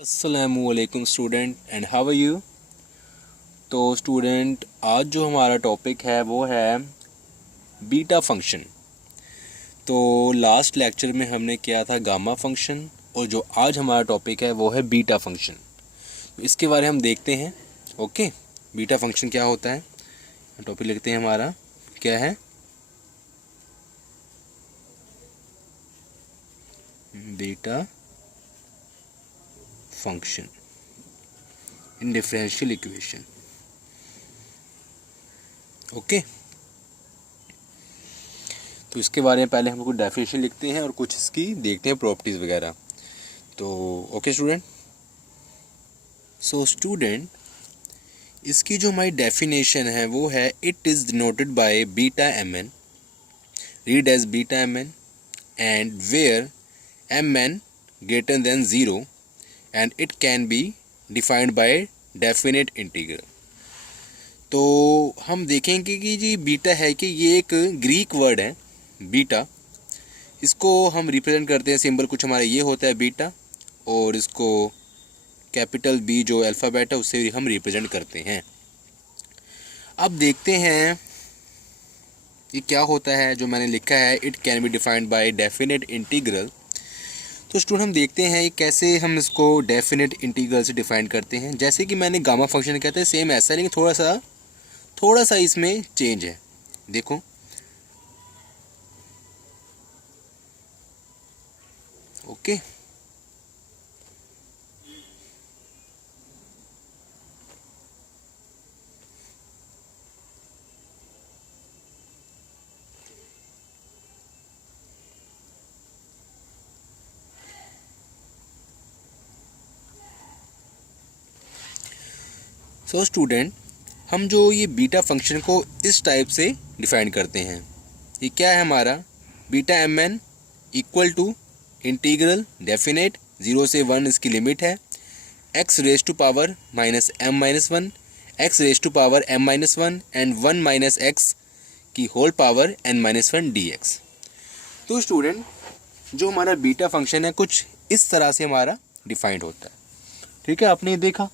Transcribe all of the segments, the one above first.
अस्सलामुअलैकुम student and how are you. तो student आज जो हमारा टॉपिक है वो है बीटा फंक्शन। तो लास्ट लेक्चर में हमने किया था गामा फंक्शन और जो आज हमारा टॉपिक है वो है बीटा फंक्शन। तो इसके बारे में हम देखते हैं। ओके, बीटा फंक्शन क्या होता है, टॉपिक लिखते हैं हमारा क्या है, beta function in differential equation. Okay, तो इसके बारे में पहले हम कुछ डेफिनेशन लिखते हैं और कुछ इसकी देखते हैं प्रॉपर्टीज़ वगैरह। तो ओके स्टूडेंट, सो स्टूडेंट इसकी जो हमारी डेफिनेशन है वो है it is denoted by beta M n, read as beta M n and where m n greater than zero and it can be defined by definite integral. तो हम देखेंगे कि जी बीटा है कि ये एक ग्रीक वर्ड है बीटा। इसको हम रिप्रेजेंट करते हैं, सिंबल कुछ हमारा ये होता है बीटा, और इसको कैपिटल बी जो अल्फ़ाबेट है उससे हम रिप्रेजेंट करते हैं। अब देखते हैं ये क्या होता है जो मैंने लिखा है, it can be defined by definite integral. तो स्टूडेंट हम देखते हैं ये कैसे हम इसको डेफिनेट इंटीग्रल से डिफाइन करते हैं। जैसे कि मैंने गामा फंक्शन कहते हैं सेम ऐसा, लेकिन थोड़ा सा इसमें चेंज है। देखो ओके, सो स्टूडेंट हम जो ये बीटा फंक्शन को इस टाइप से डिफाइन करते हैं, ये क्या है हमारा beta M N equal to integral definite 0 से 1 इसकी लिमिट है, X raise to power minus M minus one, X raise to power M minus one and 1 minus X की whole power N minus one D X. तो student जो हमारा beta function है कुछ इस तरह से हमारा डिफाइंड होता है। ठीक है, आपने ये देखा।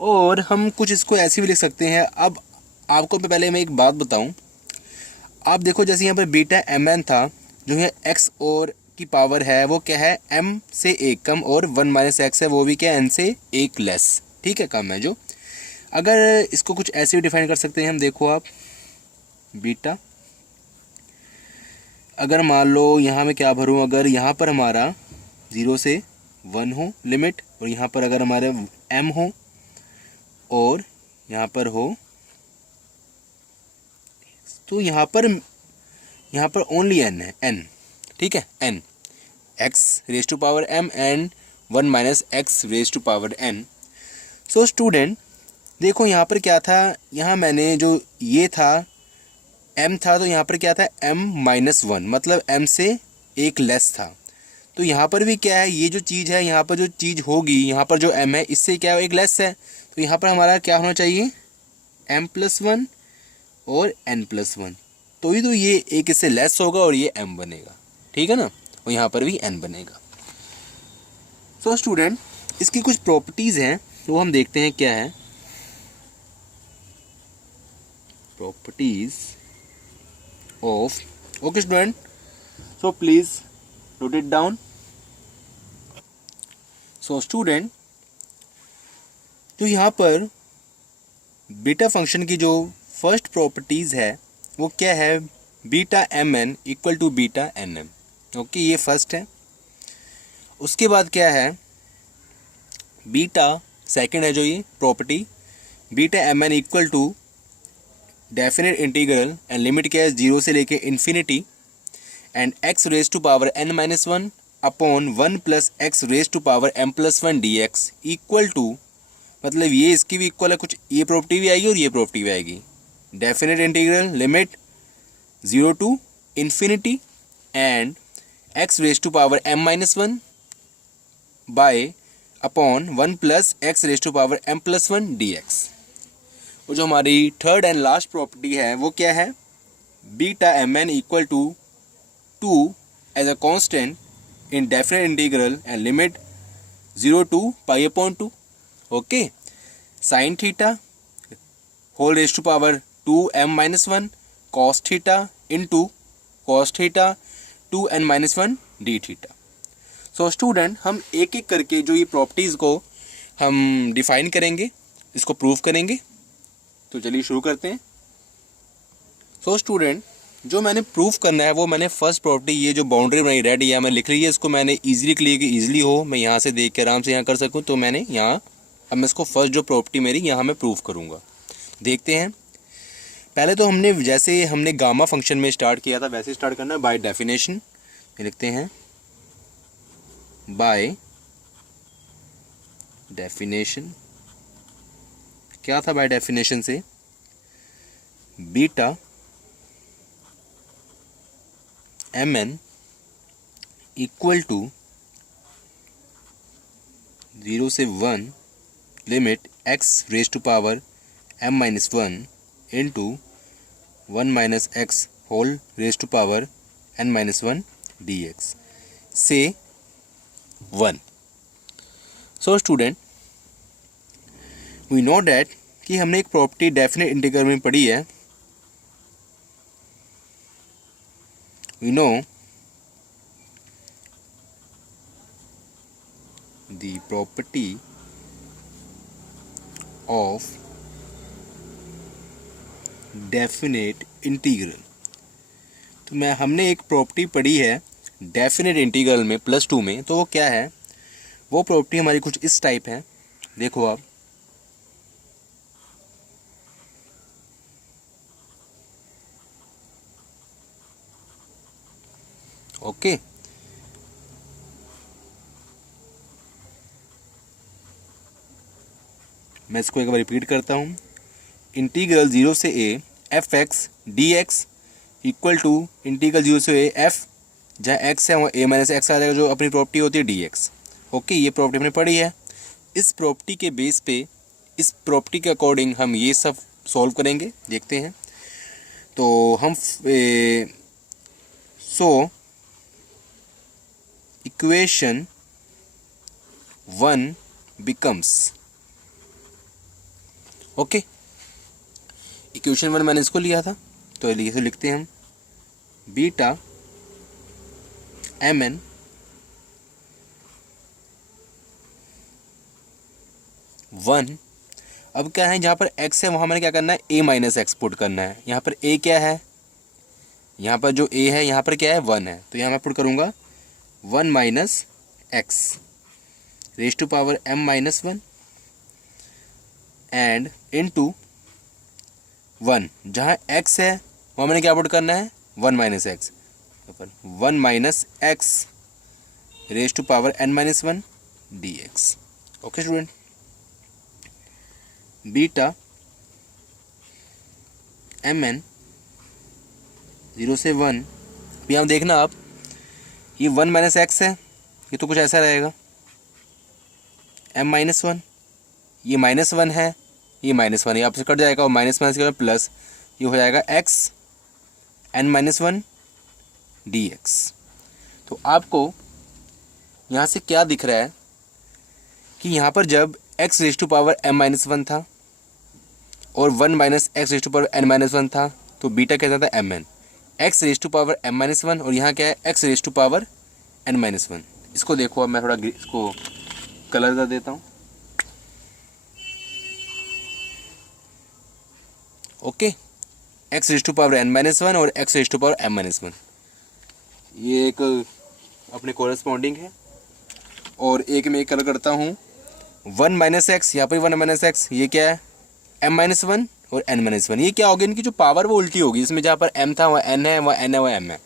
और हम कुछ इसको ऐसे भी लिख सकते हैं। अब आपको पहले मैं एक बात बताऊं, आप देखो जैसे यहाँ पर बीटा एम एन था, जो है एक्स और की पावर है वो क्या है एम से एक कम, और 1 माइनस एक्स है वो भी क्या एन से एक लेस, ठीक है, कम है जो। अगर इसको कुछ ऐसे भी डिफाइन कर सकते हैं हम, देखो आप बीटा, अगर मान लो यहाँ में क्या भरूँ, अगर यहाँ पर हमारा 0 से 1 हो लिमिट, और यहाँ पर अगर हमारे एम हो और यहाँ पर हो, तो यहाँ पर ओनली एन है, एन, ठीक है, n, x raise to power m and 1 minus x raise to power n. So student देखो यहाँ पर क्या था, यहाँ मैंने जो ये था एम था, तो यहाँ पर क्या था एम माइनस वन, मतलब एम से एक लेस था। तो यहाँ पर भी क्या है, ये जो चीज़ है यहाँ पर जो चीज़ होगी, यहाँ पर जो m है इससे क्या एक लेस है, तो यहाँ पर हमारा क्या होना चाहिए m प्लस वन और n प्लस वन, तो ही तो ये एक इससे लेस होगा और ये m बनेगा, ठीक है ना, और यहाँ पर भी n बनेगा। सो स्टूडेंट इसकी कुछ प्रॉपर्टीज़ हैं वो हम देखते हैं क्या है, properties of. Okay student, so please note it down. So student तो यहाँ पर बीटा फंक्शन की जो फर्स्ट प्रॉपर्टीज़ है वो क्या है, beta M N equal to beta n m. Okay, ये फर्स्ट है। उसके बाद क्या है बीटा, सेकंड है जो ये property, beta M N equal to definite integral and limit क्या है 0 से लेके infinity, and x raise to power N minus one upon 1 plus x raise to power m plus one D x equal to, मतलब ये इसकी भी equal है, कुछ ये प्रॉपर्टी भी आएगी और ये प्रॉपर्टी भी आएगी, definite integral limit 0 to infinity and x raise to power M minus one by upon 1 plus x raise to power m plus one D x. और जो हमारी थर्ड एंड लास्ट प्रॉपर्टी है वो क्या है, beta M N equal to 2 as a constant in definite integral and limit 0 to pi upon 2. Okay, sine theta whole raise to power 2m-1 cos theta into cos theta 2n-1 d theta. So student, हम एक एक करके जो ये properties को हम define करेंगे, इसको प्रूव करेंगे. तो चलिए शुरू करते हैं. सो स्टूडेंट, जो मैंने प्रूफ करना है वो मैंने फर्स्ट प्रॉपर्टी, ये जो बाउंड्री बनाई रेड, या मैं लिख ली है, इसको मैंने इजीली के लिए कि ईजिली हो मैं यहाँ से देख के आराम से यहाँ कर सकूँ, तो मैंने यहाँ, अब मैं इसको फर्स्ट जो प्रॉपर्टी मेरी यहाँ मैं प्रूफ करूँगा. देखते हैं. पहले तो हमने जैसे हमने गामा फंक्शन में स्टार्ट किया था वैसे स्टार्ट करना है. बाय डेफिनेशन लिखते हैं, बाय डेफिनेशन. क्या था बाय डेफिनेशन से? बीटा mn इक्वल टू 0 से 1 limit x raise to power m-1 into 1 minus x whole raise to power n-1 dx से 1. So student, we know that कि हमने एक प्रॉपर्टी डेफिनेट इंटीग्रल में पढ़ी है. We know the property of definite integral. तो हमने एक प्रॉपर्टी पढ़ी है डेफिनेट इंटीग्रल में +2 में. तो वो क्या है? वो प्रॉपर्टी हमारी कुछ इस टाइप है. देखो आप, ओके. मैं इसको एक बार रिपीट करता हूँ. इंटीग्रल 0 से a f(x) dx equal to integral 0 से a f, जहाँ x है वहाँ a-x आ जाएगा, जो अपनी प्रॉपर्टी होती है dx. ओके, ये प्रॉपर्टी हमने पढ़ी है. इस प्रॉपर्टी के बेस पे, इस प्रॉपर्टी के अकॉर्डिंग हम ये सब सॉल्व करेंगे. देखते हैं. तो हम इक्वेशन 1 बिकम्स, ओके, इक्वेशन 1 मैंने इसको लिया था, तो इसे लिखते हैं हम बीटा mn वन. अब क्या है, जहाँ पर x है वहाँ मैंने क्या करना है, a-x पुट करना है. यहाँ पर a क्या है, यहाँ पर जो a है यहाँ पर क्या है, 1 है. तो यहाँ मैं पुट करूँगा 1 minus x raise to power m-1 and into 1. जहाँ x है वहाँ मैंने क्या पुट करना है, 1 minus x. 1 minus x raise to power n-1 dx. Okay student, beta mn 0 से 1. अभी यहाँ देखना आप, ये 1 माइनस एक्स है, ये तो कुछ ऐसा रहेगा m-1, ये -1 है, ये -1, ये आपसे कट जाएगा और माइनस माइनस के बाद प्लस, ये हो जाएगा x n-1 dx. तो आपको यहाँ से क्या दिख रहा है कि यहाँ पर जब x raise to power m-1 था और 1 minus x raise to power n-1 था, तो बीटा कहता था mn. x raise to power m-1 और यहाँ क्या है, x raise to power n-1. इसको देखो, अब मैं थोड़ा इसको कलर कर देता हूँ. Okay, x raise to power n-1 और x raise to power m-1, ये एक अपने कोरस्पॉन्डिंग है. और एक मैं कलर करता हूँ 1 माइनस एक्स, यहाँ पर 1 माइनस एक्स, ये क्या है m-1 और n-1. ये क्या होगी, इनकी जो पावर वो उल्टी होगी. इसमें जहाँ पर m था वहाँ n है, वहाँ n है वहाँ m है.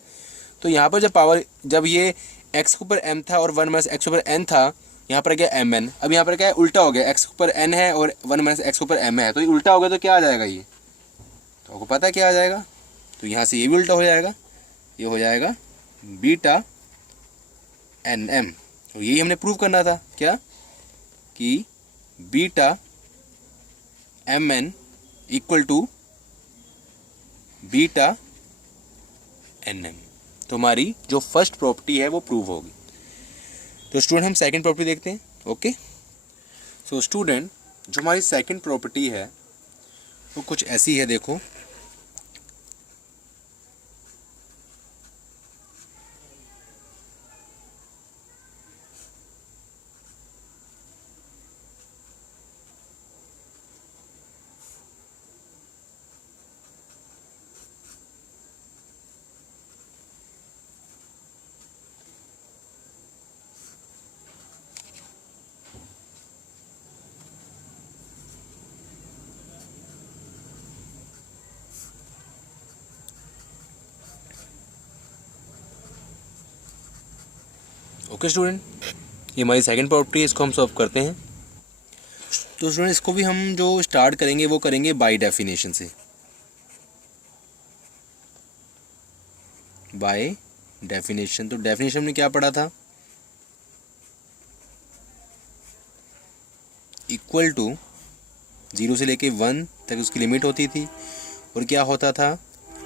तो यहाँ पर जब पावर, जब ये x के ऊपर m था और 1 माइनस x के ऊपर n था, यहाँ पर क्या mn. अब यहाँ पर क्या है, उल्टा हो गया, x के ऊपर n है और 1 माइनस x के ऊपर m है. तो ये उल्टा हो गया, तो क्या आ जाएगा ये, तो आपको पता है क्या आ जाएगा. तो यहाँ से ये भी उल्टा हो जाएगा, ये हो जाएगा बीटा nm. और यही हमने प्रूव करना था, क्या कि beta mn equal to beta nm. तो हमारी जो फर्स्ट प्रॉपर्टी है वो प्रूव होगी. तो स्टूडेंट, हम सेकंड प्रॉपर्टी देखते हैं. ओके। सो स्टूडेंट, जो हमारी सेकंड प्रॉपर्टी है वो कुछ ऐसी है, देखो। ओके स्टूडेंट, ये हमारी सेकंड प्रॉपर्टी है, इसको हम सॉल्व करते हैं। तो स्टूडेंट, इसको भी हम जो स्टार्ट करेंगे वो करेंगे बाय डेफिनेशन से। बाय डेफिनेशन, तो डेफिनेशन में क्या पढ़ा था? इक्वल टू 0 से लेके 1 तक उसकी लिमिट होती थी, और क्या होता था?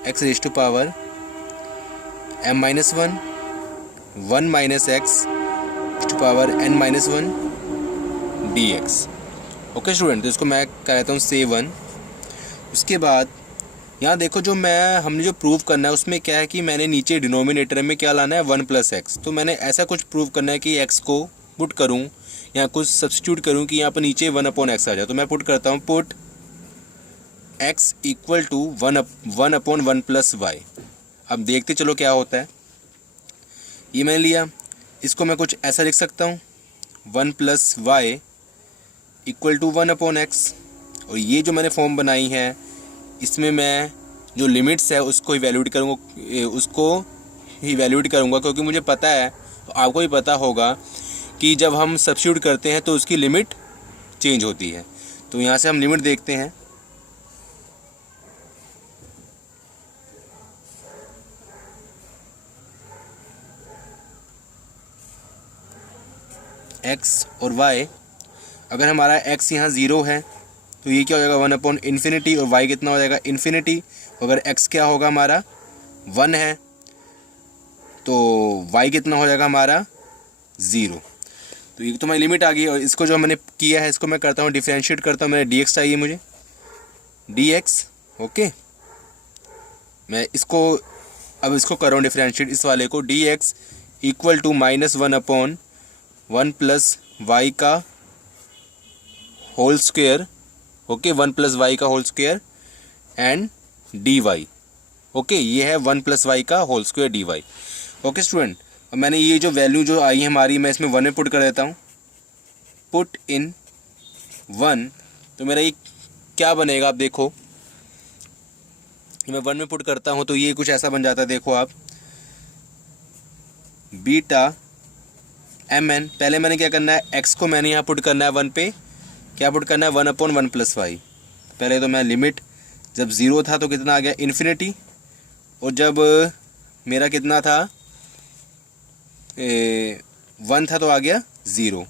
x raise to power m-1 1 minus x to power n-1 dx। Okay student, तो इसको मैं कहता हूँ से 1। उसके बाद यहाँ देखो, जो हमने जो प्रूव करना है उसमें क्या है कि मैंने नीचे डिनोमिनेटर में क्या लाना है? 1 प्लस एक्स। तो मैंने ऐसा कुछ प्रूव करना है कि x को पुट करूँ या कुछ सब्स्टिट्यूट करूँ कि यहाँ पर नीचे 1/x आ जाए। तो मैं पुट करता हूँ, put x equal to 1/1 plus y. अब देखते चलो क्या होता है। ये मैंने लिया, इसको मैं कुछ ऐसा लिख सकता हूँ, 1 plus Y equal to 1/x। और ये जो मैंने फॉर्म बनाई है, इसमें मैं जो लिमिट्स है उसको इवैल्यूएट करूँगा, क्योंकि मुझे पता है, तो आपको भी पता होगा कि जब हम सब्स्टिट्यूट करते हैं तो उसकी लिमिट चेंज होती है। तो यहाँ से हम लिमिट देखते हैं। x और y, अगर हमारा x यहाँ 0 है तो ये क्या हो जाएगा? 1/∞, और y कितना हो जाएगा? इन्फिनिटी। अगर x क्या होगा हमारा? 1 है, तो y कितना हो जाएगा हमारा? 0। तो ये तो हमारी लिमिट आ गई, और इसको जो मैंने किया है इसको मैं करता हूँ डिफरेंशिएट करता हूँ। मेरा dx चाहिए मुझे, dx। ओके, मैं इसको अब इसको कर रहा हूँ डिफरेंशिएट, इस वाले को। dx equal to -1/1 plus Y का whole square. Okay, 1 plus Y का whole square and dy। Okay, ये है 1 प्लस वाई का whole square dy। Okay student, अब मैंने ये जो वैल्यू जो आई है हमारी, मैं इसमें 1 में पुट कर देता हूँ, पुट इन 1। तो मेरा ये क्या बनेगा? आप देखो, मैं 1 में पुट करता हूँ तो ये कुछ ऐसा बन जाता है। देखो आप, बीटा mn, पहले मैंने क्या करना है? x को मैंने यहाँ पुट करना है 1 पे, क्या पुट करना है? 1/1 प्लस वाई। पहले तो मैं लिमिट, जब 0 था तो कितना आ गया? इन्फिनिटी, और जब मेरा कितना था? 1 था तो आ गया 0।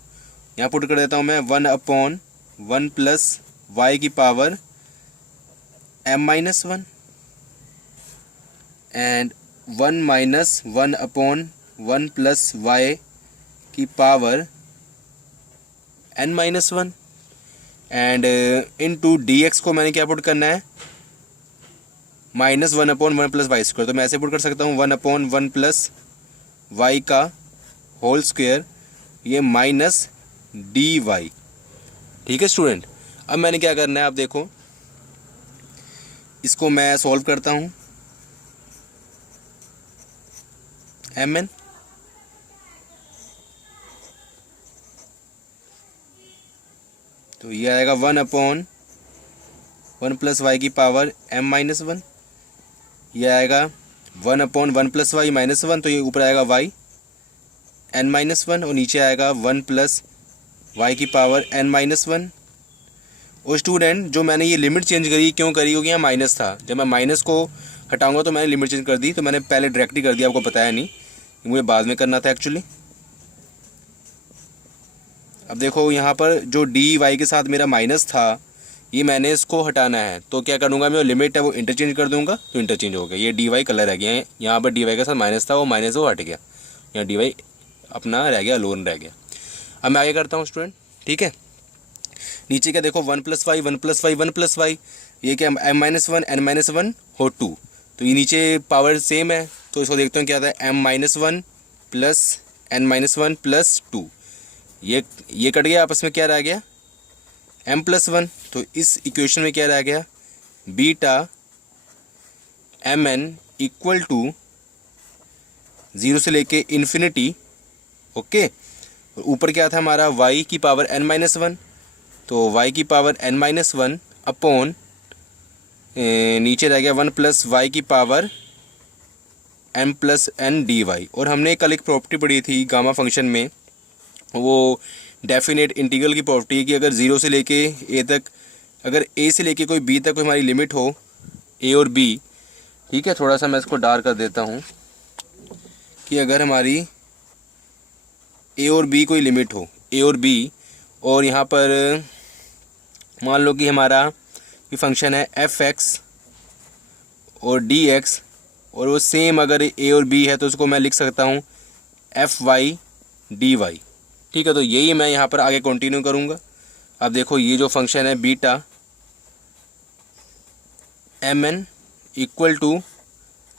यहाँ पुट कर देता हूँ मैं 1/1 प्लस वाई की power m-1 and 1 minus 1/1 plus Y की power n-1 and into dx को मैंने क्या पुट करना है? -1/1 प्लस वाई स्क्वायर। तो मैं ऐसे पुट कर सकता हूँ 1/1 प्लस वाई का होल स्क्वायर, ये माइनस dy। ठीक है स्टूडेंट, अब मैंने क्या करना है? आप देखो, इसको मैं सॉल्व करता हूँ। mn, तो ये आएगा 1/1 प्लस वाई की पावर m-1। ये आएगा 1/1 प्लस वाई -1, तो ये ऊपर आएगा y n-1, और नीचे आएगा 1 प्लस वाई की पावर n-1। और स्टूडेंट, जो मैंने ये लिमिट चेंज करी, क्यों करी? क्योंकि यहाँ माइनस था। जब मैं माइनस को हटाऊंगा तो मैंने लिमिट चेंज कर दी। तो मैंने पहले डायरेक्ट ही कर दिया, आपको बताया नहीं, मुझे बाद में करना था एक्चुअली। अब देखो, यहाँ पर जो डी वाई के साथ मेरा माइनस था, ये मैंने इसको हटाना है। तो क्या करूँगा? मैं लिमिट है वो इंटरचेंज कर दूँगा, तो इंटरचेंज हो गया। ये डी वाई कलर रह गया, यहाँ पर डी वाई के साथ माइनस था, वो माइनस वो हट गया, यहाँ डी वाई अपना रह गया, लोन रह गया। अब मैं आगे करता हूँ स्टूडेंट, ठीक है। नीचे क्या देखो 1 + y 1 + y 1 + y, ये क्या m-1 n-1 हो 2, तो ये नीचे पावर सेम है, तो इसको देखते हैं क्या आता है m-1 + n-1 + 2, ये कट गया, आपस में क्या रह गया m+1। तो इस इक्वेशन में क्या रह गया बीटा mn = 0 से लेके इन्फिनिटी, ओके। ऊपर क्या था हमारा y की पावर n-1, तो y की पावर n-1 अपॉन नीचे रह गया 1 + y की पावर m+n dy। और हमने कल एक प्रॉपर्टी पढ़ी थी गामा फंक्शन में, वो डेफिनेट इंटीग्रल की प्रॉपर्टी है कि अगर 0 से लेके a तक, अगर a से लेके कोई b तक कोई हमारी लिमिट हो, a और b, ठीक है। थोड़ा सा मैं इसको डार्क कर देता हूँ कि अगर हमारी a और b कोई लिमिट हो, a और b, और यहाँ पर मान लो कि हमारा ये फंक्शन है f(x) और dx, और वो सेम अगर a और b है तो उसको मैं लिख सकता हूँ f(y) dy, ठीक है। तो यही मैं यहाँ पर आगे कंटिन्यू करूँगा। अब देखो ये जो फंक्शन है बीटा mn =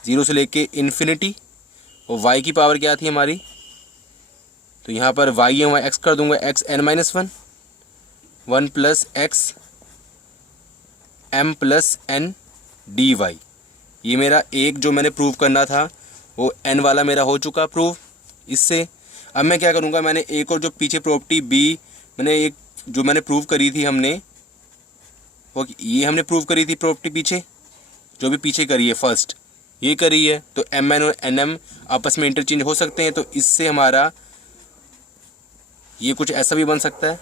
0 से लेके इन्फिनिटी, और y की पावर क्या थी हमारी, तो यहाँ पर y है, वहाँ x कर दूंगा x n-1 1 + x m+n dy। ये मेरा एक जो मैंने प्रूव करना था वो n वाला मेरा हो चुका प्रूव इससे। अब मैं क्या करूँगा, मैंने एक और जो पीछे प्रॉपर्टी b मैंने एक जो मैंने प्रूव करी थी, हमने वो ये हमने प्रूव करी थी प्रॉपर्टी पीछे, जो भी पीछे करी है फर्स्ट ये करी है, तो mn और nm आपस में इंटरचेंज हो सकते हैं, तो इससे हमारा ये कुछ ऐसा भी बन सकता है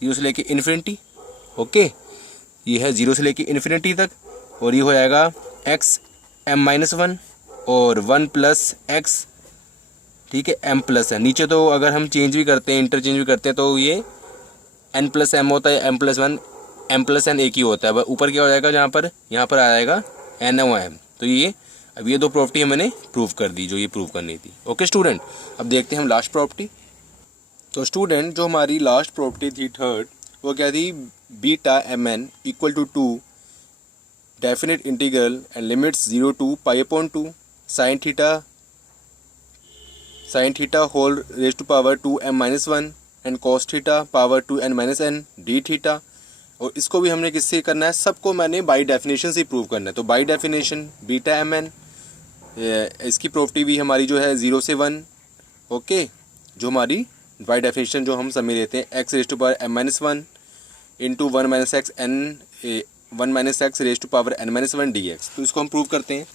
0 से लेके इन्फिनिटी, ओके। ये है 0 से लेके इन्फिनिटी तक, और ये हो जाएगा x m-1 और 1 + x, ठीक है, m+n। नीचे तो अगर हम चेंज भी करते हैं, इंटरचेंज भी करते हैं, तो ये n+m होता है, m+1 m+n एक ही होता है। ऊपर क्या हो जाएगा, जहाँ पर यहाँ पर आ जाएगा n और m। तो ये अब ये दो प्रॉपर्टी मैंने प्रूव कर दी जो ये प्रूव करनी थी, ओके स्टूडेंट। अब देखते हैं हम लास्ट प्रॉपर्टी। तो स्टूडेंट जो हमारी लास्ट प्रॉपर्टी थी थर्ड, वो क्या थी, beta mn = 2 definite integral and limits 0 to π/2 sin theta whole raise to power 2m-1 and cos theta power 2n-n d theta. और इसको भी हमने किससे करना है, सबको मैंने बाई डेफिनेशन से प्रूव करना है। तो बाई डेफिनेशन बीटा mn, इसकी प्रॉपर्टी भी हमारी जो है 0 से 1, ओके। जो हमारी बाई डेफिनेशन जो हम समय लेते हैं x⁻m-1 into 1 - x raised to power n-1 dx। तो इसको हम प्रूव करते हैं।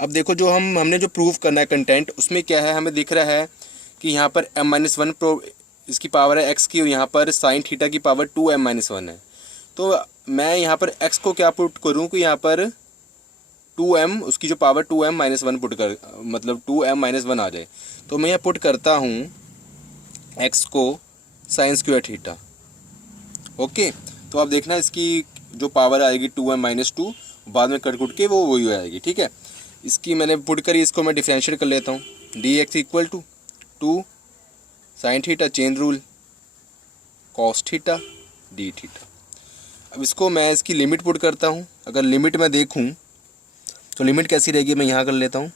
अब देखो जो हमने जो प्रूव करना है कंटेंट, उसमें क्या है, हमें दिख रहा है कि यहाँ पर m-1 इसकी पावर है x की, और यहाँ पर साइन थीटा की पावर 2m-1 है। तो मैं यहाँ पर x को क्या पुट करूँ कि यहाँ पर 2m, उसकी जो पावर 2m-1 पुट कर, मतलब 2m-1 आ जाए। तो मैं यहाँ पुट करता हूँ x को साइन स्क्वायर थीटा, ओके। तो आप देखना इसकी जो पावर आएगी 2m-2, बाद में कट कुट के वो वही हो आएगी, ठीक है। इसकी मैंने पुट करी, इसको मैं डिफरेंशिएट कर लेता हूँ, dx = 2 sine theta chain rule cos theta d theta. अब इसको मैं इसकी लिमिट पुट करता हूँ। अगर लिमिट मैं देखूँ तो लिमिट कैसी रहेगी, मैं यहाँ कर लेता हूँ,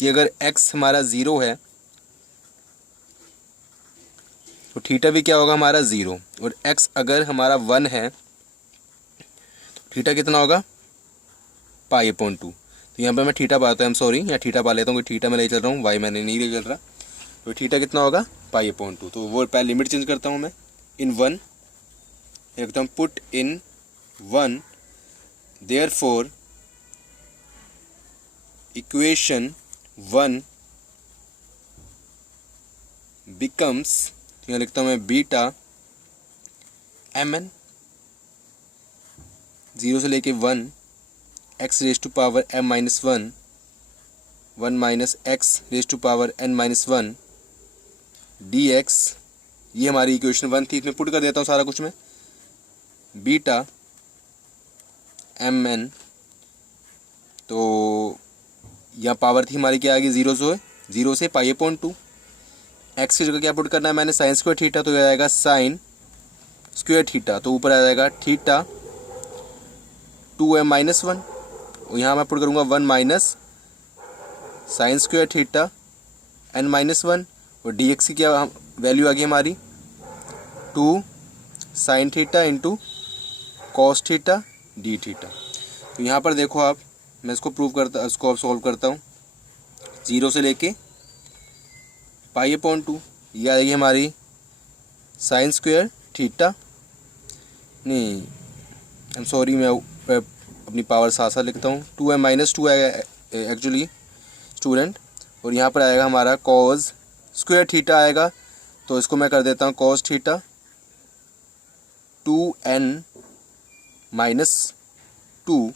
कि अगर x हमारा 0 है तो थीटा भी क्या होगा हमारा 0, और x अगर हमारा 1 है तो थीटा कितना होगा π/2। तो यहाँ पे मैं थीटा पाता हूँ, सॉरी यहाँ थीटा पा लेता हूँ, थीटा मैं ले चल रहा हूँ, y मैंने नहीं ले चल रहा। तो थीटा कितना होगा π/2। तो वो पहले लिमिट चेंज करता हूँ मैं, इन 1 एकदम put in 1, therefore equation 1 becomes, यहाँ लिखता हूँ मैं बीटा mn 0 से लेके 1 x raised to power m-1 1 - x raised to power n-1 dx। ये हमारी इक्वेशन 1 थी, इसमें पुट कर देता हूँ सारा कुछ मैं, बीटा mn, तो यहाँ पावर थी हमारी क्या आ गई, 0 से π/2। एक्स की जगह क्या पुट करना है मैंने, साइन स्क्वायर थीटा, तो यह आएगा साइन स्क्वायर थीटा, तो ऊपर आ जाएगा थीटा 2m-1, और यहाँ मैं पुट करूँगा 1 minus sine square theta n-1, और dx की क्या वैल्यू आ गई हमारी 2 sine theta into cos theta D theta. तो यहाँ पर देखो आप, मैं इसको अब सॉल्व करता हूँ। 0 से लेके π/2, ये आएगी हमारी साइन स्क्वायर थीटा, नहीं आई एम सॉरी, मैं अपनी पावर साथ साथ लिखता हूँ। 2m-2 आएगा एक्चुअली स्टूडेंट, और यहाँ पर आएगा हमारा कॉस स्क्वायर थीटा आएगा, तो इसको मैं कर देता हूँ कॉस थीटा 2n-2,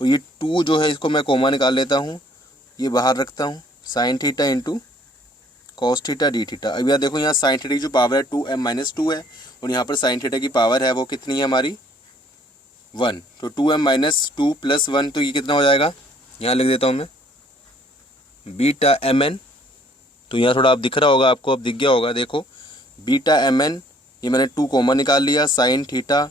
और ये 2 जो है इसको मैं कोमा निकाल लेता हूँ, ये बाहर रखता हूँ, sine theta into cos theta D theta. अब यार देखो यहाँ साइन थीटा की जो पावर है 2m-2 है, और यहाँ पर साइन थीटा की पावर है वो कितनी है हमारी 1, तो 2m-2 प्लस 1, तो ये कितना हो जाएगा, यहाँ लिख देता हूँ मैं बीटा mn। तो यहाँ थोड़ा आप दिख रहा होगा आपको, अब दिख गया होगा, देखो बीटा mn, ये मैंने 2 कॉमन निकाल लिया, साइन थीटा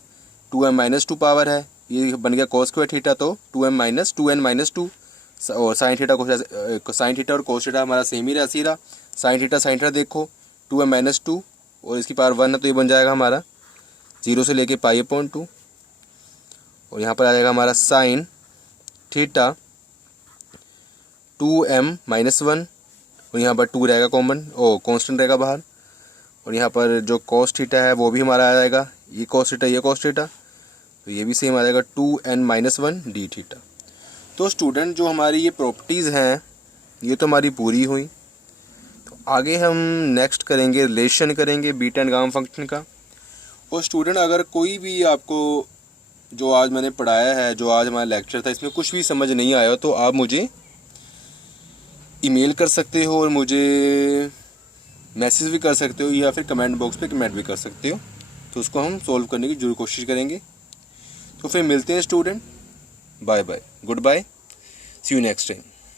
2m-2 पावर है, ये बन गया कॉस स्क्वायर थीटा, तो 2n-2 और साइन थीटा और कोस थीटा हमारा सेम ही राशि रहा। साइन थीटा देखो 2m-2 और इसकी पावर 1 है, तो ये बन जाएगा हमारा 0 से लेके π/2, और यहाँ पर आ जाएगा हमारा साइन थीटा 2m-1, और यहाँ पर 2 रहेगा कॉमन, कांस्टेंट रहेगा बाहर, और यहाँ पर जो कॉस थीटा है वो भी हमारा आ जाएगा, ये कॉस थीटा, तो ये भी सेम आ जाएगा 2n-1 डी थीटा। तो स्टूडेंट जो हमारी ये प्रॉपर्टीज़ हैं ये तो हमारी पूरी हुई। तो आगे हम नेक्स्ट करेंगे, रिलेशन करेंगे बीटा एंड गामा फंक्शन का। और स्टूडेंट अगर कोई भी आपको जो आज मैंने पढ़ाया है, जो आज हमारा लेक्चर था, इसमें कुछ भी समझ नहीं आया तो आप मुझे ईमेल कर सकते हो, और मुझे मैसेज भी कर सकते हो, या फिर कमेंट बॉक्स पे कमेंट भी कर सकते हो, तो उसको हम सॉल्व करने की जरूर कोशिश करेंगे। तो फिर मिलते हैं student, bye bye, goodbye, see you next time.